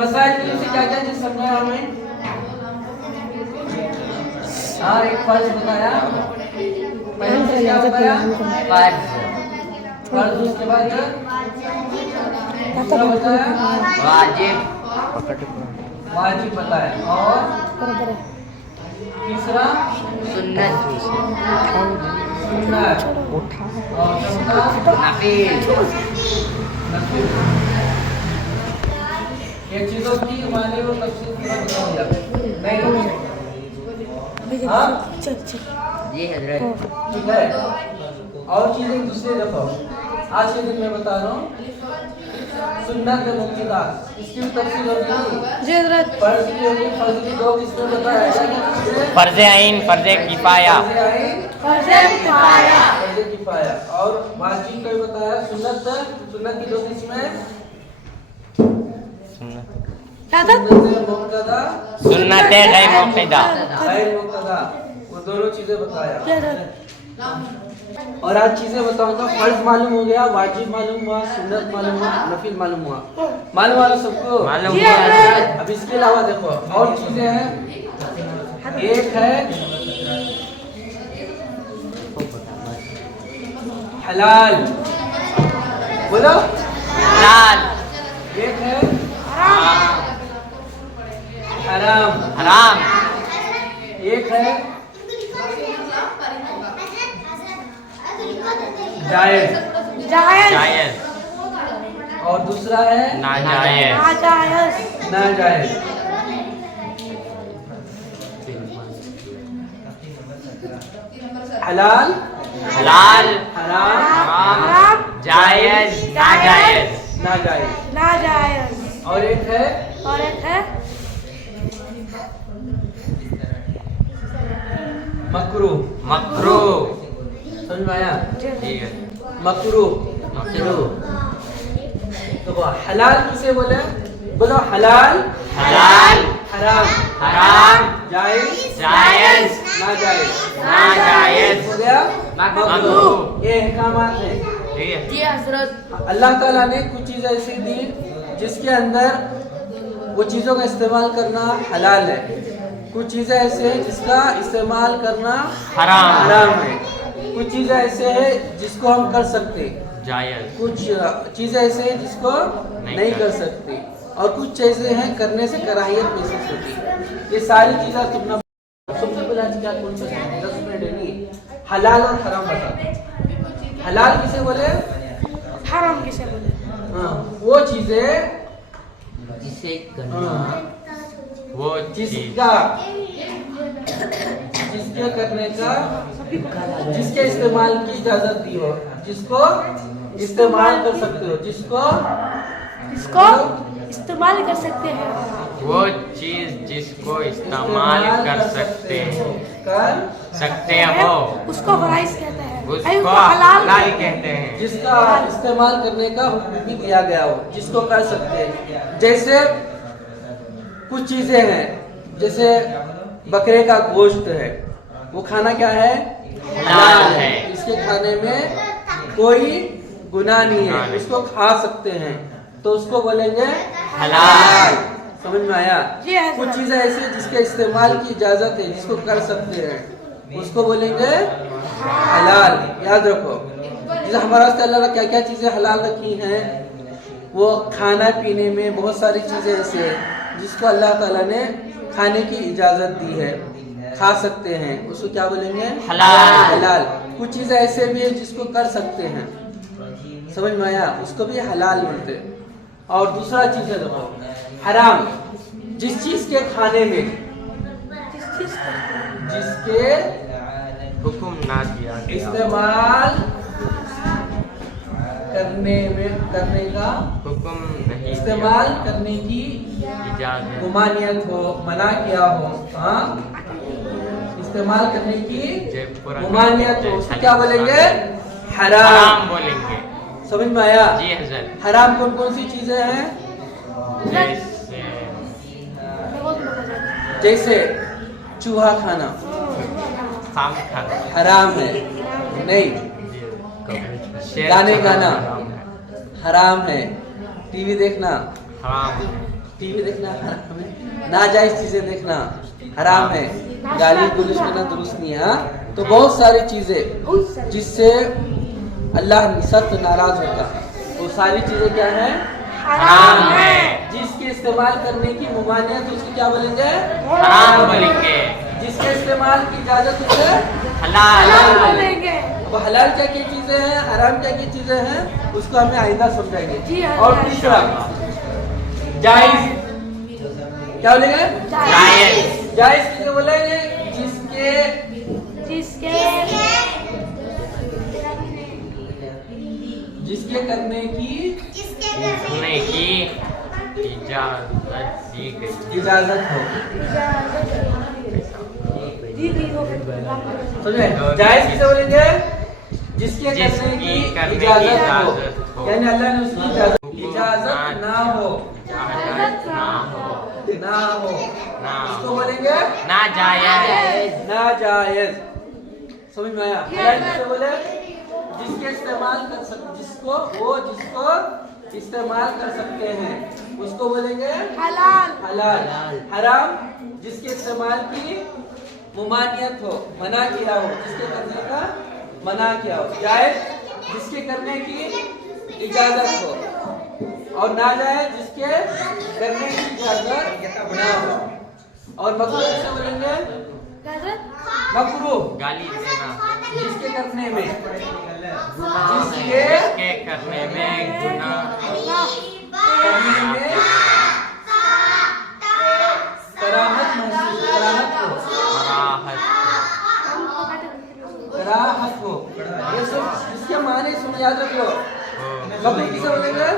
मसाइल के लिए क्या क्या चीज समझाया हमें? हाँ, एक फर्ज बताया, पहले से क्या बताया? फर्ज, उसके बाद दूसरा बताया वाजिब बताया, और तीसरा सुन्नत, और चौथा नफिल। ये चीजों की माने वो तफसील पूरा बताऊंगा नहीं। हाँ जी हजरत, ठीक है। और चीजें दूसरे देखो, आज के दिन मैं बता रहा हूँ सुन्नत मुक्तिदा, इसकी भी तफसील होगी जी हजरत। फर्ज की होगी, फर्ज की दो किस्में बताया, फर्ज आइन, फर्ज किफाया, फर्ज किफाया, और वाजिब का भी बताया। सुन्नत की दो किस्में, मुक्तदा, सुन्नत गैर मुक्तदा, वो दोनों चीजें बताया। और आज चीजें बताऊंगा, फर्ज मालूम हो गया, वाजिब मालूम हुआ, सुन्नत मालूम हुआ, नफिल मालूम हुआ, मालूम वाला सबको मालूम हुआ। अब इसके अलावा देखो और चीजें हैं। एक है हलाल, बोलो हलाल, एक है हराम, हराम, एक है जायज, जायज, और दूसरा है नाजायज, नाजायज। हलाल, हलाल, हराम, हराम, जायज, नाजायज, नाजायज। और एक है मकरूह, मकरूह, समझ में आया? ठीक है, मकरूह, मकरूह, तो हलाल किसे बोले? बोलो हलाल, हलाल, हराम, हराम, जायज, जायज, नाजायज, नाजायज, हो गया मकरूह। ये अहकामात है। ठीक है जी हजरत। अल्लाह ताला ने कुछ चीज़ें ऐसी दी जिसके अंदर वो चीज़ों का इस्तेमाल करना हलाल है, कुछ चीज़ें ऐसे हैं जिसका इस्तेमाल करना हराम है, कुछ चीज़ें ऐसे हैं जिसको हम कर सकते, जायज, कुछ चीज़ें ऐसे हैं जिसको नहीं कर सकते, और कुछ चीज़ें हैं करने से कराहियत महसूस होती है। ये सारी चीज़ें तुमने सबसे पहला क्या कौन सा 10 मिनट है नहीं, हलाल और हराम बता। हलाल किसे बोले? हराम किसे बोले? हाँ, वो चीज़ें जिसे वो जिसका जिसके करने का जिसके इस्तेमाल की इजाजत दी हो, जिसको इस्तेमाल कर सकते हो, जिसको इस्तेमाल कर सकते हैं, वो चीज जिसको इस्तेमाल कर सकते हैं, हो, उसको फराइज कहते हैं, उसको हलाल कहते हैं, जिसका इस्तेमाल करने का हुक्म भी दिया गया हो, जिसको कर सकते हैं। जैसे कुछ चीजें हैं, जैसे बकरे का गोश्त है, वो खाना क्या है? हलाल है, इसके खाने में कोई गुनाह नहीं है, उसको खा सकते हैं, तो उसको बोलेंगे हलाल। समझ में आया? जी हाँ, कुछ चीजें ऐसी जिसके इस्तेमाल की इजाजत है, जिसको कर सकते हैं, उसको बोलेंगे हलाल। याद रखो, जैसे हमारा अल्लाह ने क्या क्या चीजें हलाल रखी हैं, वो खाना पीने में बहुत सारी चीजें ऐसे हैं जिसको अल्लाह ताला ने खाने की इजाजत दी है, खा सकते हैं, उसको क्या बोलेंगे? हलाल। कुछ चीजें ऐसे भी है जिसको कर सकते हैं, समझ में आया? उसको भी हलाल बोलते हैं। और दूसरा चीज है देखो हराम, जिस चीज के खाने में जिसके हुक्म ना दिया गया, इस्तेमाल करने का हुक्म नहीं इस्तेमाल करने की इजाजत, गुमानियत हो, मना किया हो, हाँ, इस्तेमाल करने की गुमानियत हो, उसको क्या बोलेंगे? हराम बोलेंगे। समझ में आया? जी हजरत। हराम कौन कौन सी चीजें हैं? जैसे चूहा खाना हराम है, नहीं, गाने गाना हराम है, टीवी देखना हराम है, टीवी देखना हराम है, नाजायज चीजें देखना हराम है, गाली गुलिश करना दुरुस्त नहीं है। हाँ? तो बहुत सारी चीजें जिससे अल्लाह सख्त नाराज होता है, वो सारी चीजें क्या है? हराम है। जिसके इस्तेमाल करने की मुमानियत उसको क्या बोलेंगे? हराम बोलेंगे। जिसके इस्तेमाल की इजाजत उसे हलाल हलाल बोलेंगे। अब हलाल क्या क्या चीजें हैं, हराम क्या क्या चीजें हैं, उसको हमें आइंदा जी, समझाएंगे। हाँ, और हाँ। तीसरा जायज, क्या बोलेंगे? जायज। जायज किसे बोलेंगे? जिसके करने की करने की इजाजत दी गई। इजाजत हो। दी गई हो। समझे? जायज किसे बोलेंगे? जिसके करने जिसकी की करने की इजाजत इजाजत हो, हो। यानी अल्लाह ने उसकी इजाजत ना हो, इजाजत ना हो। ना हो, ना उसको बोलेंगे ना जायज। नाजायज। समझ में आया? हलाल किसे बोले? जिसके इस्तेमाल कर जिसको इस्तेमाल कर सकते हैं उसको बोलेंगे हलाल। हलाल। हराम जिसके इस्तेमाल की मुमानियत हो, मना किया हो, जिसके करने का मना किया हो। जायज जिसके करने की इजाजत हो, और नाजायज जिसके करने की इजाजत ना हो। और मकरूह किसे बोलेंगे? मकरूह गाली देना। जिसके करने में जिसके करने में गुनाह करने में कराहत हो, कराहत हो। ये सब इसके माने सुन याद रखो। मकरूह किसे बोलेंगे?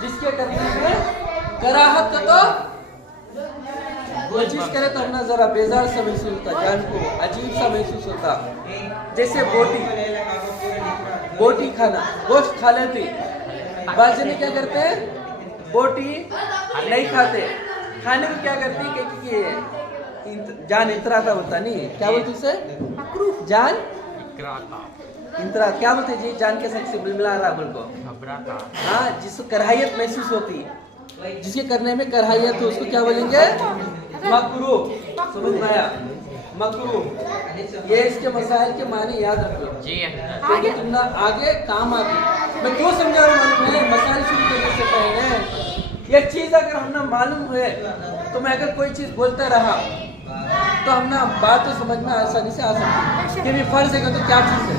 जिसके करने में कराहत हो, तो वो चीज करे तो अपना जरा बेजार सा महसूस होता, जान को अजीब सा महसूस होता। जैसे बोटी खाना, गोश्त खा लेते, बाज़ जने क्या करते हैं? बोटी नहीं खाते, खाने में क्या करते हैं कि जान इतराता होता नहीं, क्या बोलते उसे? जान इंतरा, क्या बोलते जी? जान के शख्स से मिला रहा को, घबराता। हाँ, जिसको कराहियत महसूस होती, जिसके करने में कराहियत हो, उसको क्या बोलेंगे? मकरूह। समझ में आया? मकरूह। ये इसके मसाइल के माने याद रखो, जी क्योंकि तुम ना आगे काम आती। मैं क्यों समझा रहा हूँ मालूम है? मसाइल शुरू करने से पहले ये चीज अगर हमने मालूम है तो मैं अगर कोई चीज बोलता रहा तो हम ना बात तो समझ में आसानी से आ सकती है कि भी फर्ज है तो क्या चीज है,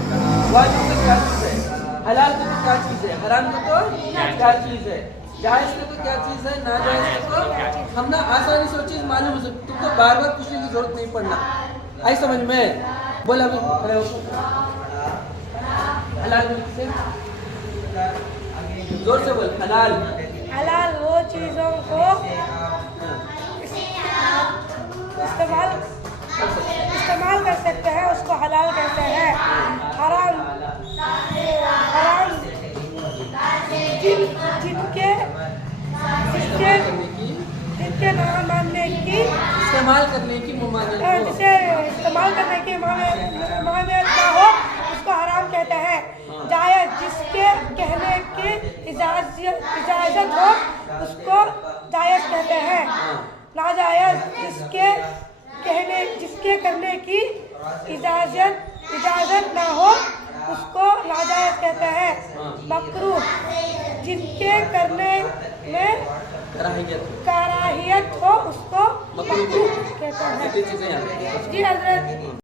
वाजिब तो क्या चीज है, हलाल तो क्या चीज है, हराम तो क्या चीज है, जायज तो क्या चीज है, नाजायज तो हम ना आसानी से वो चीज मालूम हो सकती। तुमको बार बार पूछने की जरूरत नहीं पड़ना। आई समझ में? बोला अभी खड़े हो। हलाल से जोर से बोल। हलाल हलाल वो चीजों को इस्तेमाल कर सकते हैं, उसको हलाल कहते हैं। हराम जिनके ना मानने की इस्तेमाल करने की मुमानियत हो, जिसे इस्तेमाल करने की मान्यता ना हो उसको हराम कहते हैं। जायज जिसके कहने की इजाजत हो उसको जायज कहते हैं। नाजायज जिसके करने की इजाजत ना हो उसको नाजायज कहते हैं। मकरूह जिनके करने में कराहियत हो उसको मकरूह कहते हैं। चीजें जी हजरत।